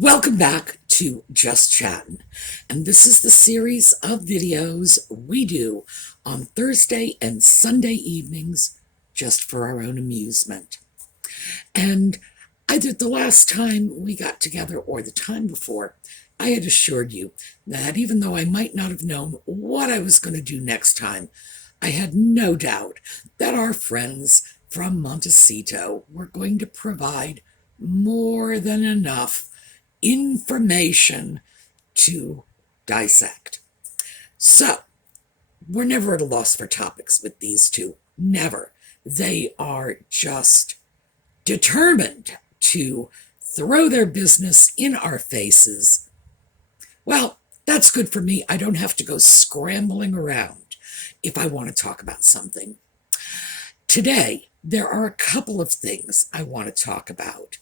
Welcome back to Just Chattin', and this is the series of videos we do on Thursday and Sunday evenings just for our own amusement. And either the last time we got together or the time before, I had assured you that even though I might not have known what I was going to do next time, I had no doubt that our friends from Montecito were going to provide more than enough information to dissect. So, we're never at a loss for topics with these two. Never. They are just determined to throw their business in our faces. Well, that's good for me. I don't have to go scrambling around if I want to talk about something. Today, there are a couple of things I want to talk about.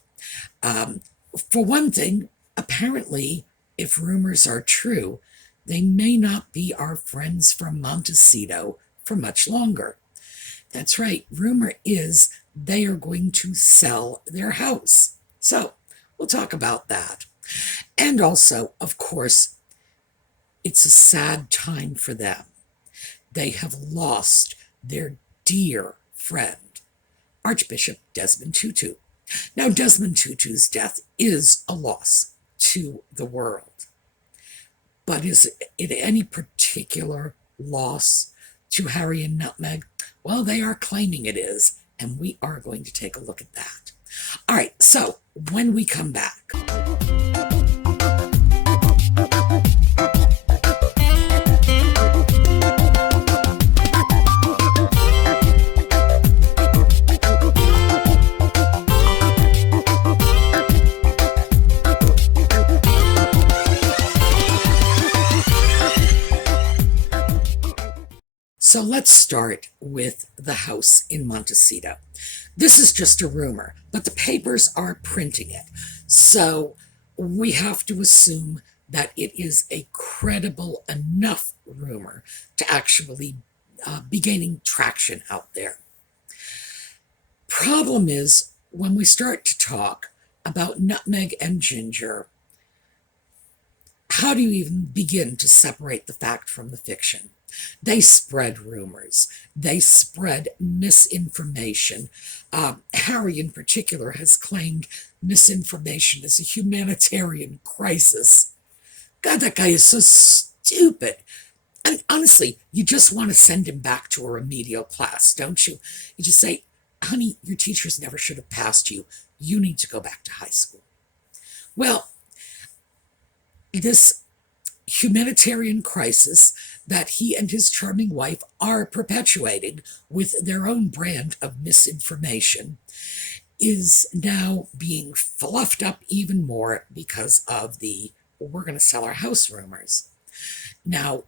For one thing, apparently, if rumors are true, they may not be our friends from Montecito for much longer. That's right, rumor is they are going to sell their house. So, we'll talk about that. And also, of course, it's a sad time for them. They have lost their dear friend, Archbishop Desmond Tutu. Now, Desmond Tutu's death is a loss to the world. But is it any particular loss to Harry and Nutmeg? Well, they are claiming it is, and we are going to take a look at that. All right, so when we come back... So let's start with the house in Montecito. This is just a rumor, but the papers are printing it. So we have to assume that it is a credible enough rumor to actually be gaining traction out there. Problem is, when we start to talk about Nutmeg and Ginger, how do you even begin to separate the fact from the fiction? They spread rumors. They spread misinformation. Harry, in particular, has claimed misinformation as a humanitarian crisis. God, that guy is so stupid. And honestly, you just want to send him back to a remedial class, don't you? You just say, honey, your teachers never should have passed you. You need to go back to high school. Well, this humanitarian crisis that he and his charming wife are perpetuating with their own brand of misinformation is now being fluffed up even more because of the we're going to sell our house rumors. Now,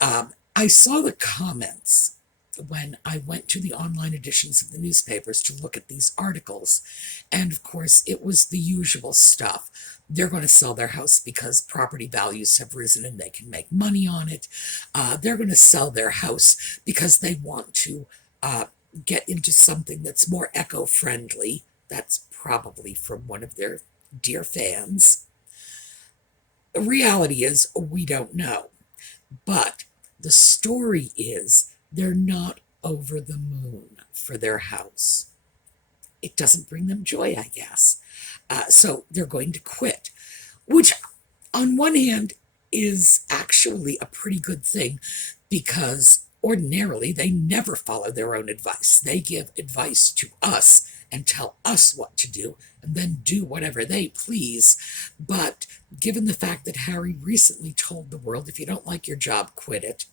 I saw the comments when I went to the online editions of the newspapers to look at these articles. And of course, it was the usual stuff. They're going to sell their house because property values have risen and they can make money on it. They're going to sell their house because they want to get into something that's more eco-friendly. That's probably from one of their dear fans. The reality is, we don't know. But the story is, they're not over the moon for their house. It doesn't bring them joy, I guess. So they're going to quit, which on one hand is actually a pretty good thing because ordinarily they never follow their own advice. They give advice to us and tell us what to do and then do whatever they please. But given the fact that Harry recently told the world, if you don't like your job, quit it.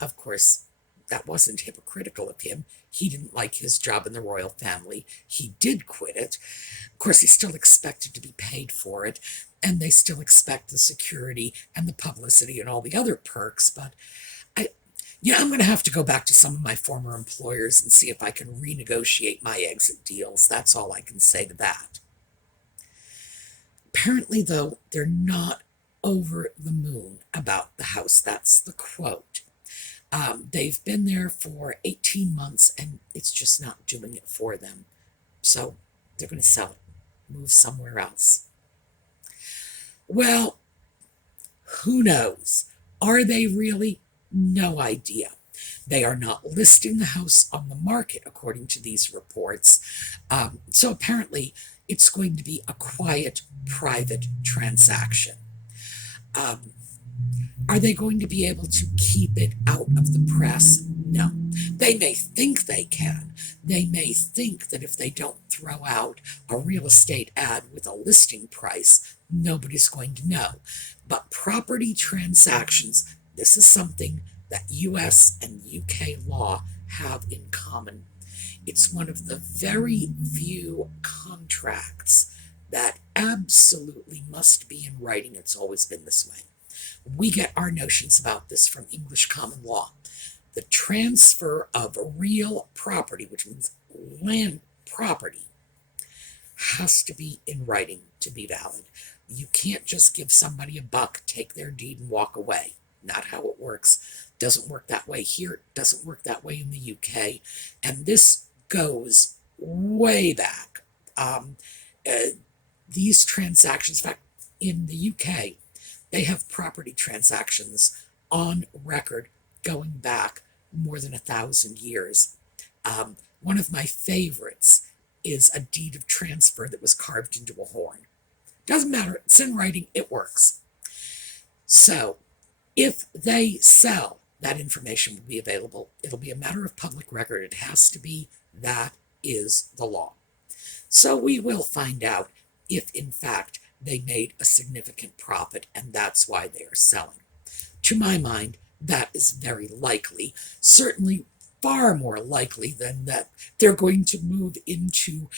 Of course, that wasn't hypocritical of him. He didn't like his job in the royal family. He did quit it. Of course, he's still expected to be paid for it, and they still expect the security and the publicity and all the other perks. But I'm going to have to go back to some of my former employers and see if I can renegotiate my exit deals. That's all I can say to that. Apparently, though, they're not over the moon about the house. That's the quote. They've been there for 18 months and it's just not doing it for them. So they're going to sell it, move somewhere else. Well, who knows? Are they really? No idea. They are not listing the house on the market, according to these reports. So apparently, it's going to be a quiet, private transaction. Are they going to be able to keep it out of the press? No. They may think they can. They may think that if they don't throw out a real estate ad with a listing price, nobody's going to know. But property transactions, this is something that US and UK law have in common. It's one of the very few contracts that absolutely must be in writing. It's always been this way. We get our notions about this from English common law. The transfer of real property, which means land property, has to be in writing to be valid. You can't just give somebody a buck, take their deed, and walk away. Not how it works. Doesn't work that way here. Doesn't work that way in the UK. And this goes way back. These transactions, in fact, in the UK, they have property transactions on record going back more than 1,000 years. One of my favorites is a deed of transfer that was carved into a horn. Doesn't matter, it's in writing, it works. So, if they sell, that information will be available. It'll be a matter of public record. It has to be. That is the law. So we will find out if, in fact, they made a significant profit, and that's why they are selling. To my mind, that is very likely, certainly far more likely than that they're going to move into,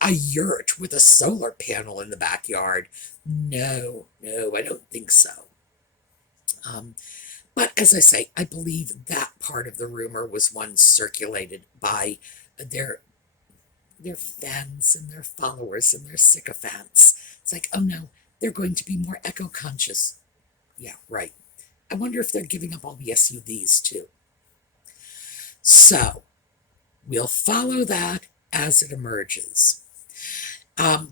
a yurt with a solar panel in the backyard. No, I don't think so. But as I say, I believe that part of the rumor was one circulated by their fans and their followers and their sycophants. It's like, oh no, they're going to be more eco-conscious. Yeah, right. I wonder if they're giving up all the SUVs too. So, we'll follow that as it emerges.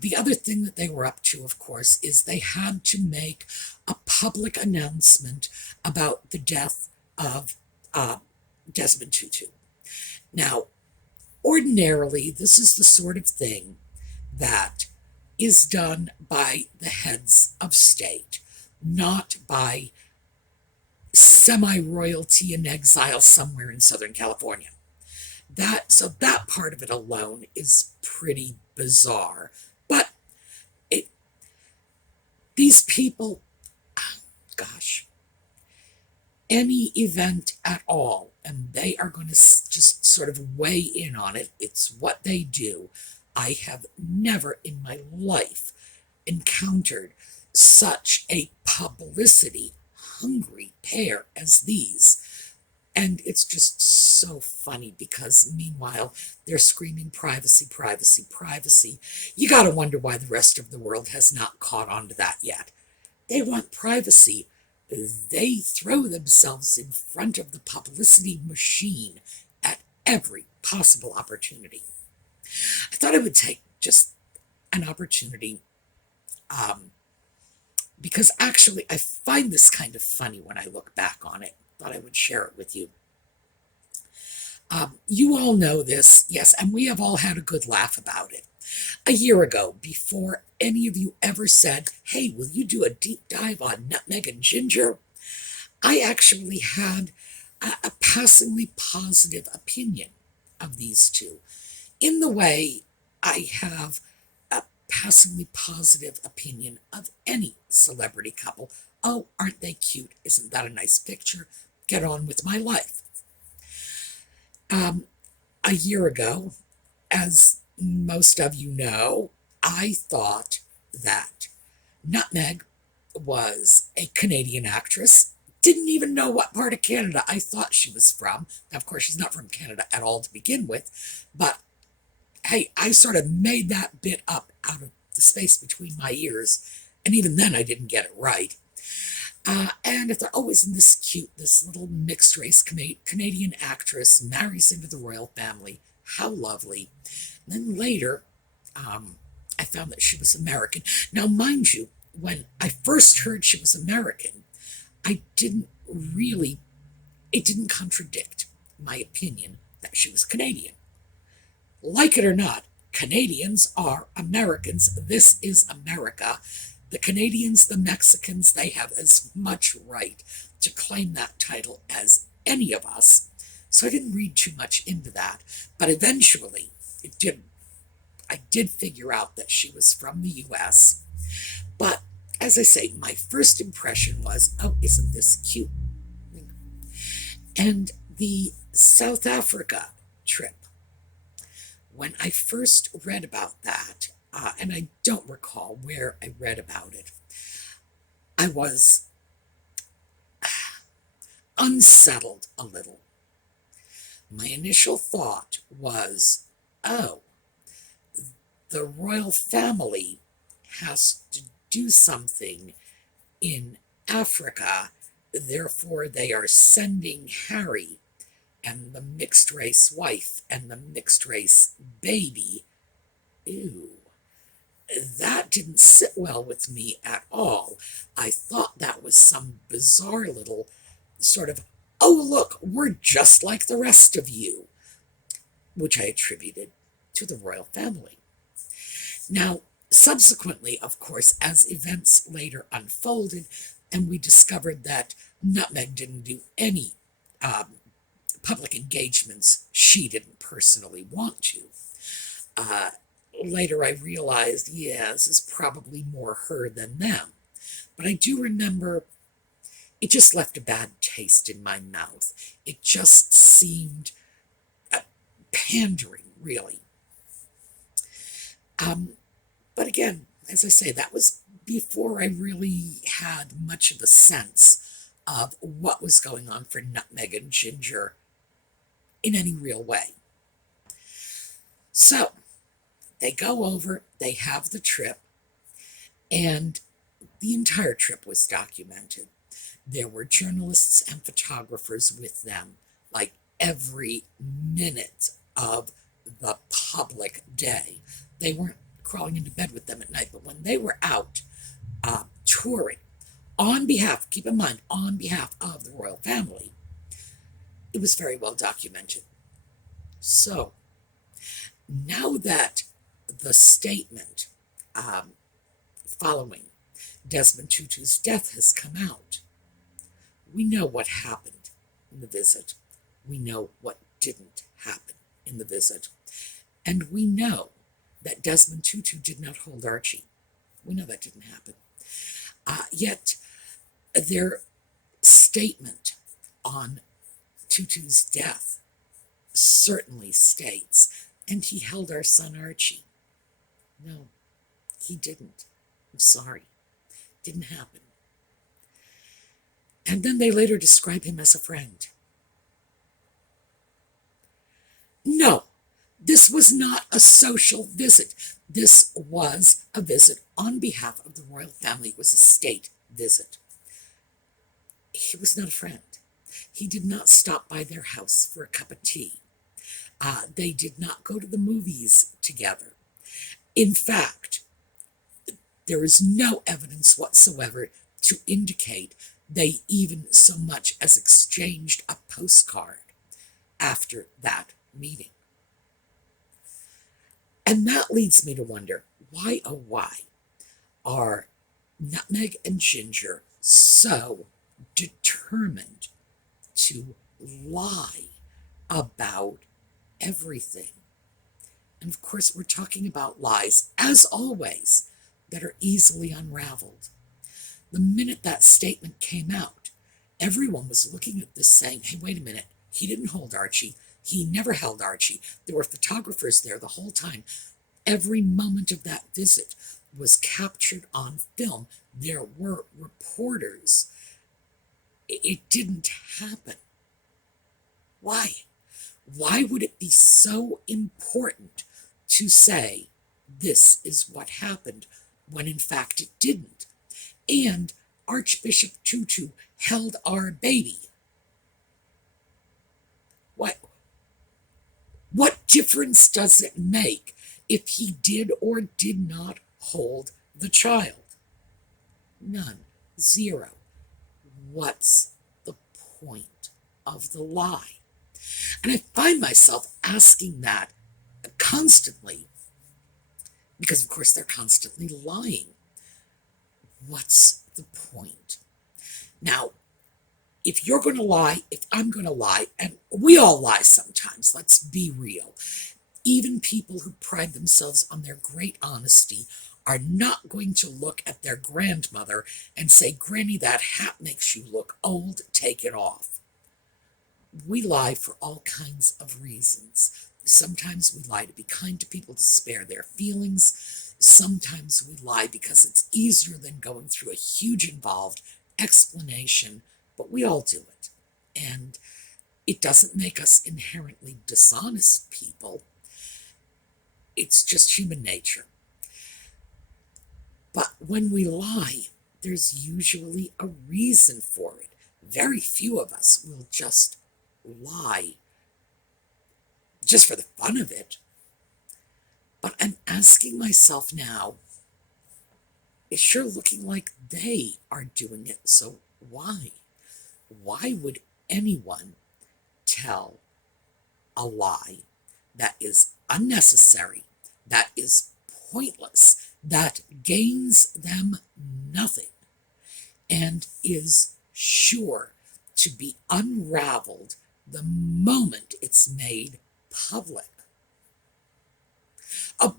The other thing that they were up to, of course, is they had to make a public announcement about the death of Desmond Tutu. Now, ordinarily, this is the sort of thing that is done by the heads of state, not by semi-royalty in exile somewhere in Southern California. So that part of it alone is pretty bizarre. But these people, gosh, any event at all, and they are going to just sort of weigh in on it. It's what they do. I have never in my life encountered such a publicity-hungry pair as these. And it's just so funny because meanwhile, they're screaming privacy, privacy, privacy. You got to wonder why the rest of the world has not caught on to that yet. They want privacy. They throw themselves in front of the publicity machine at every possible opportunity. I thought I would take just an opportunity because actually I find this kind of funny when I look back on it. Thought I would share it with you. You all know this, yes, and we have all had a good laugh about it. A year ago, before any of you ever said, hey, will you do a deep dive on nutmeg and ginger? I actually had a passingly positive opinion of these two, in the way I have a passingly positive opinion of any celebrity couple. Oh, aren't they cute? Isn't that a nice picture? Get on with my life. A year ago, as most of you know, I thought that Nutmeg was a Canadian actress. Didn't even know what part of Canada I thought she was from. Now, of course, she's not from Canada at all to begin with, but hey, I sort of made that bit up out of the space between my ears, and even then I didn't get it right. And if they're always in this little mixed race Canadian actress marries into the royal family, how lovely. And then later, I found that she was American. Now, mind you, when I first heard she was American, it didn't contradict my opinion that she was Canadian. Like it or not, Canadians are Americans. This is America. The Canadians, the Mexicans, they have as much right to claim that title as any of us. So I didn't read too much into that. But eventually, I did figure out that she was from the U.S. But as I say, my first impression was, oh, isn't this cute? And the South Africa trip, when I first read about that, and I don't recall where I read about it, I was unsettled a little. My initial thought was, oh, the royal family has to do something in Africa, therefore they are sending Harry and the mixed race wife and the mixed race baby. Ew. That didn't sit well with me at all. I thought that was some bizarre little sort of, oh, look, we're just like the rest of you, which I attributed to the royal family. Now, subsequently, of course, as events later unfolded, and we discovered that Nutmeg didn't do any public engagements she didn't personally want to. Later I realized, yeah, this is probably more her than them. But I do remember it just left a bad taste in my mouth. It just seemed pandering, really. But again, as I say, that was before I really had much of a sense of what was going on for Nutmeg and Ginger in any real way. So they go over, they have the trip, and the entire trip was documented. There were journalists and photographers with them, like every minute of the public day. They weren't crawling into bed with them at night, but when they were out touring on behalf, keep in mind, on behalf of the royal family, it was very well documented. So now that the statement following Desmond Tutu's death has come out, we know what happened in the visit. We know what didn't happen in the visit. And we know that Desmond Tutu did not hold Archie. We know that didn't happen. Yet their statement on Tutu's death certainly states, and he held our son Archie. No, he didn't. I'm sorry. Didn't happen. And then they later describe him as a friend. No, this was not a social visit. This was a visit on behalf of the royal family. It was a state visit. He was not a friend. He did not stop by their house for a cup of tea. They did not go to the movies together. In fact, there is no evidence whatsoever to indicate they even so much as exchanged a postcard after that meeting. And that leads me to wonder, why, oh why, are Nutmeg and Ginger so determined to lie about everything? And of course, we're talking about lies, as always, that are easily unraveled. The minute that statement came out, everyone was looking at this saying, hey, wait a minute, he didn't hold Archie. He never held Archie. There were photographers there the whole time. Every moment of that visit was captured on film. There were reporters. It didn't happen. Why? Why would it be so important to say this is what happened when in fact it didn't? And Archbishop Tutu held our baby. What difference does it make if he did or did not hold the child? None. Zero. What's the point of the lie? And I find myself asking that constantly because, of course, they're constantly lying. What's the point? Now, if you're going to lie, if I'm going to lie, and we all lie sometimes, let's be real. Even people who pride themselves on their great honesty are not going to look at their grandmother and say, Granny, that hat makes you look old, take it off. We lie for all kinds of reasons. Sometimes we lie to be kind to people, to spare their feelings. Sometimes we lie because it's easier than going through a huge involved explanation, but we all do it. And it doesn't make us inherently dishonest people. It's just human nature. But when we lie, there's usually a reason for it. Very few of us will just lie just for the fun of it. But I'm asking myself now, it's sure looking like they are doing it, so why? Why would anyone tell a lie that is unnecessary, that is pointless, that gains them nothing, and is sure to be unraveled the moment it's made public?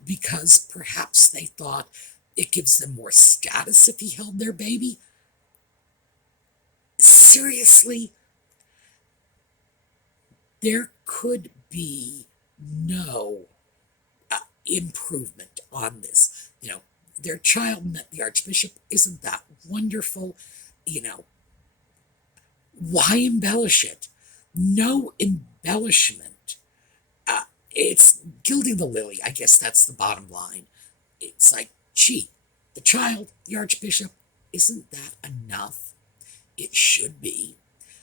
Because perhaps they thought it gives them more status if he held their baby? Seriously? There could be no improvement on this. Their child met the Archbishop. Isn't that wonderful? Why embellish it? No embellishment. It's gilding the lily. I guess that's the bottom line. It's like, gee, the child, the Archbishop, isn't that enough? It should be.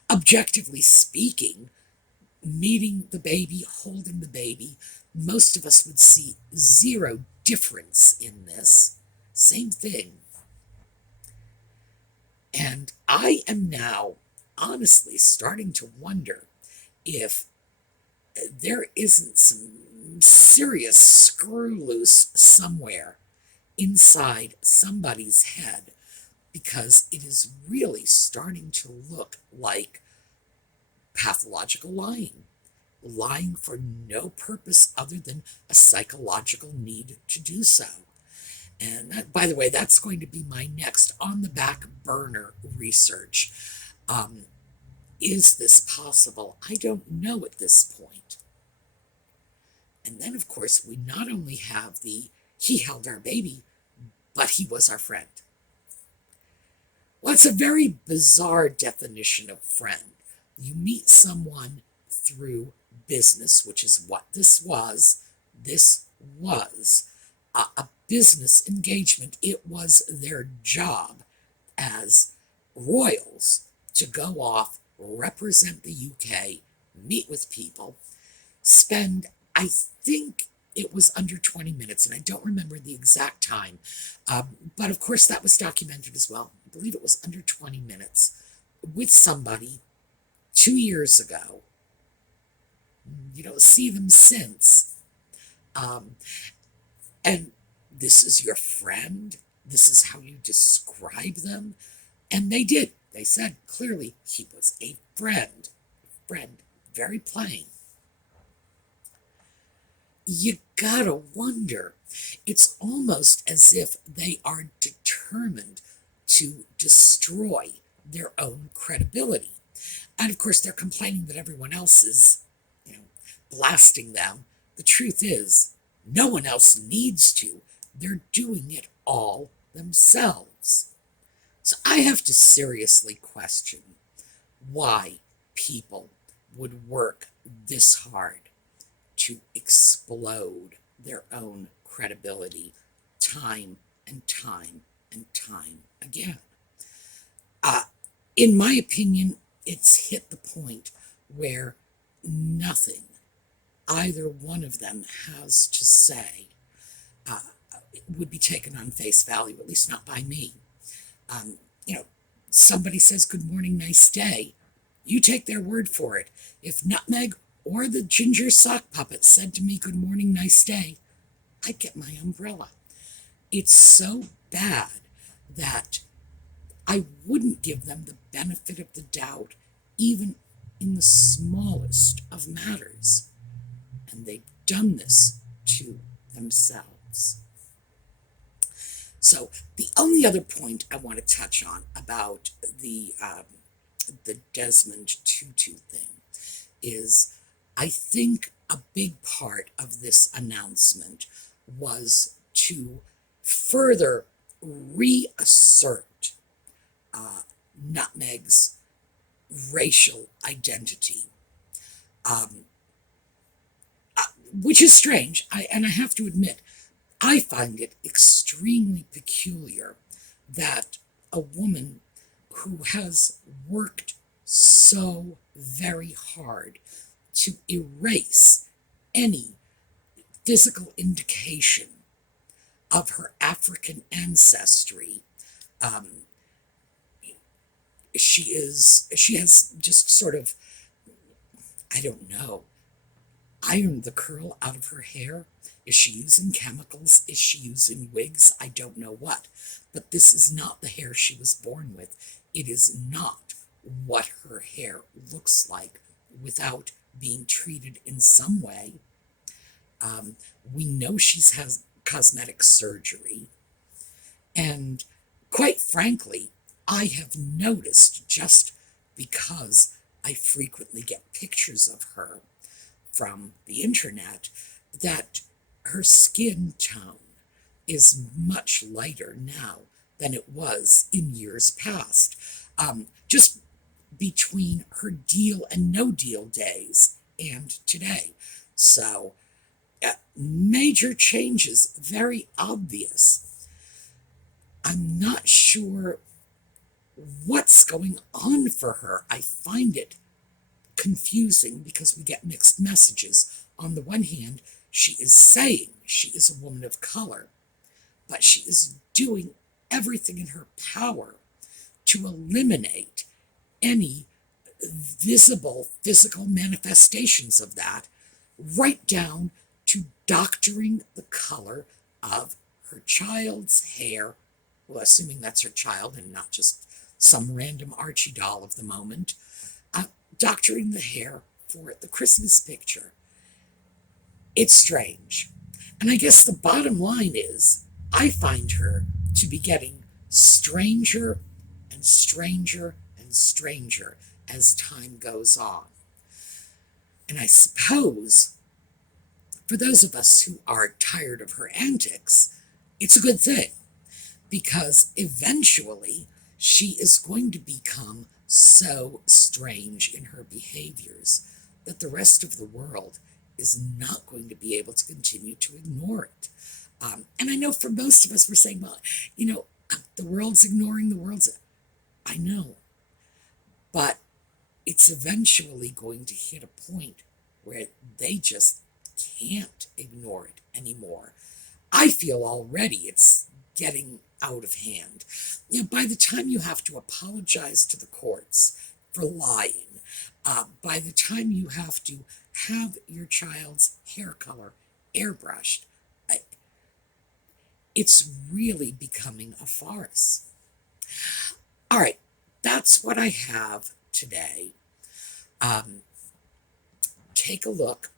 Objectively speaking, meeting the baby, holding the baby, most of us would see zero difference in this. Same thing. And I am now honestly starting to wonder if there isn't some serious screw loose somewhere inside somebody's head, because it is really starting to look like pathological lying. Lying for no purpose other than a psychological need to do so. And that, by the way, that's going to be my next on the back burner research. Is this possible? I don't know at this point. And then, of course, we not only have he held our baby, but he was our friend. Well, it's a very bizarre definition of friend. You meet someone through business, which is what this was. This was a business engagement. It was their job as royals to go off, represent the UK, meet with people, spend, I think it was under 20 minutes, and I don't remember the exact time, but of course that was documented as well. I believe it was under 20 minutes with somebody 2 years ago. You don't see them since. And this is your friend? This is how you describe them? And they did. They said clearly he was a friend. Friend. Very plain. You gotta wonder. It's almost as if they are determined to destroy their own credibility. And of course, they're complaining that everyone else is, blasting them. The truth is, no one else needs to. They're doing it all themselves. So I have to seriously question why people would work this hard to explode their own credibility time and time and time again. In my opinion, it's hit the point where nothing either one of them has to say would be taken on face value, at least not by me. You know, somebody says good morning, nice day. You take their word for it. If Nutmeg or the ginger sock puppet said to me good morning, nice day, I'd get my umbrella. It's so bad that I wouldn't give them the benefit of the doubt, even in the smallest of matters. And they've done this to themselves. So the only other point I want to touch on about the Desmond Tutu thing is I think a big part of this announcement was to further reassert Nutmeg's racial identity, which is strange. And I have to admit, I find it extremely peculiar that a woman who has worked so very hard to erase any physical indication of her African ancestry, she has just sort of, I don't know, ironed the curl out of her hair. Is she using chemicals? Is she using wigs? I don't know what. But this is not the hair she was born with. It is not what her hair looks like without being treated in some way. We know she's has cosmetic surgery. And quite frankly, I have noticed, just because I frequently get pictures of her from the internet, that her skin tone is much lighter now than it was in years past. Just between her deal and no deal days and today. So, major changes, very obvious. I'm not sure what's going on for her. I find it confusing because we get mixed messages. On the one hand, she is saying she is a woman of color, but she is doing everything in her power to eliminate any visible physical manifestations of that, right down to doctoring the color of her child's hair, well, assuming that's her child and not just some random Archie doll of the moment, doctoring the hair for the Christmas picture. It's strange. And I guess the bottom line is, I find her to be getting stranger and stranger and stranger as time goes on. And I suppose, for those of us who are tired of her antics, it's a good thing, because eventually she is going to become so strange in her behaviors that the rest of the world is not going to be able to continue to ignore it. And I know for most of us, we're saying, well, the world's ignoring the world's. I know. But it's eventually going to hit a point where they just can't ignore it anymore. I feel already it's getting out of hand. By the time you have to apologize to the courts for lying, by the time you have to have your child's hair color airbrushed, it's really becoming a farce. All right, that's what I have today. Take a look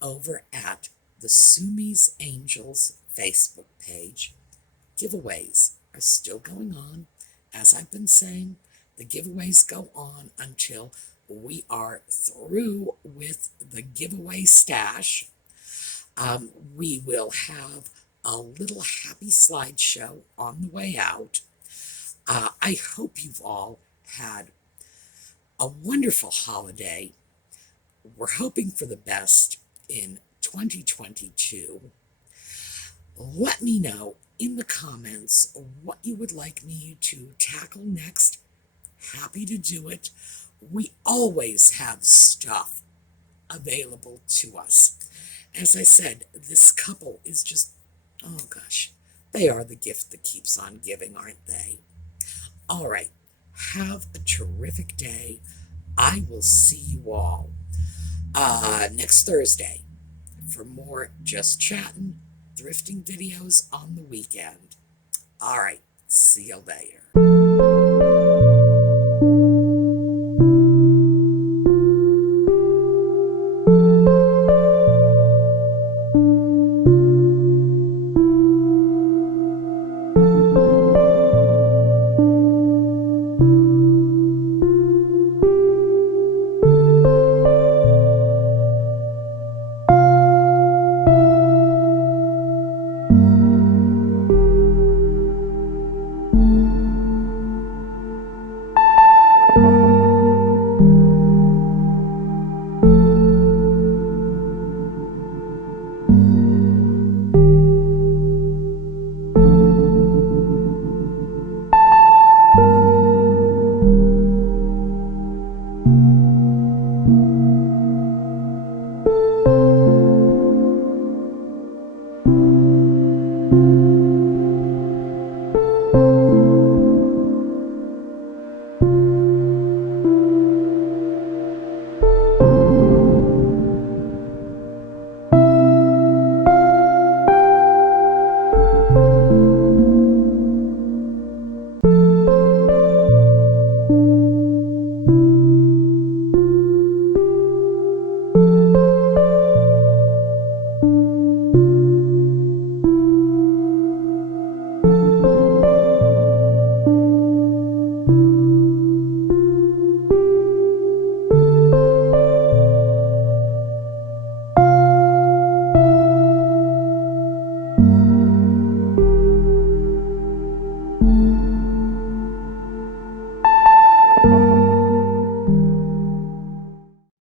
over at the SueMe's Angels Facebook page. Giveaways are still going on. As I've been saying, the giveaways go on until we are through with the giveaway stash. We will have a little happy slideshow on the way out. I hope you've all had a wonderful holiday. We're hoping for the best in 2022. Let me know in the comments what you would like me to tackle next. Happy to do it. We always have stuff available to us. As I said, this couple is just, oh gosh, they are the gift that keeps on giving, aren't they? All right. Have a terrific day. I will see you all next Thursday for more Just Chattin' thrifting videos on the weekend. All right. See you later.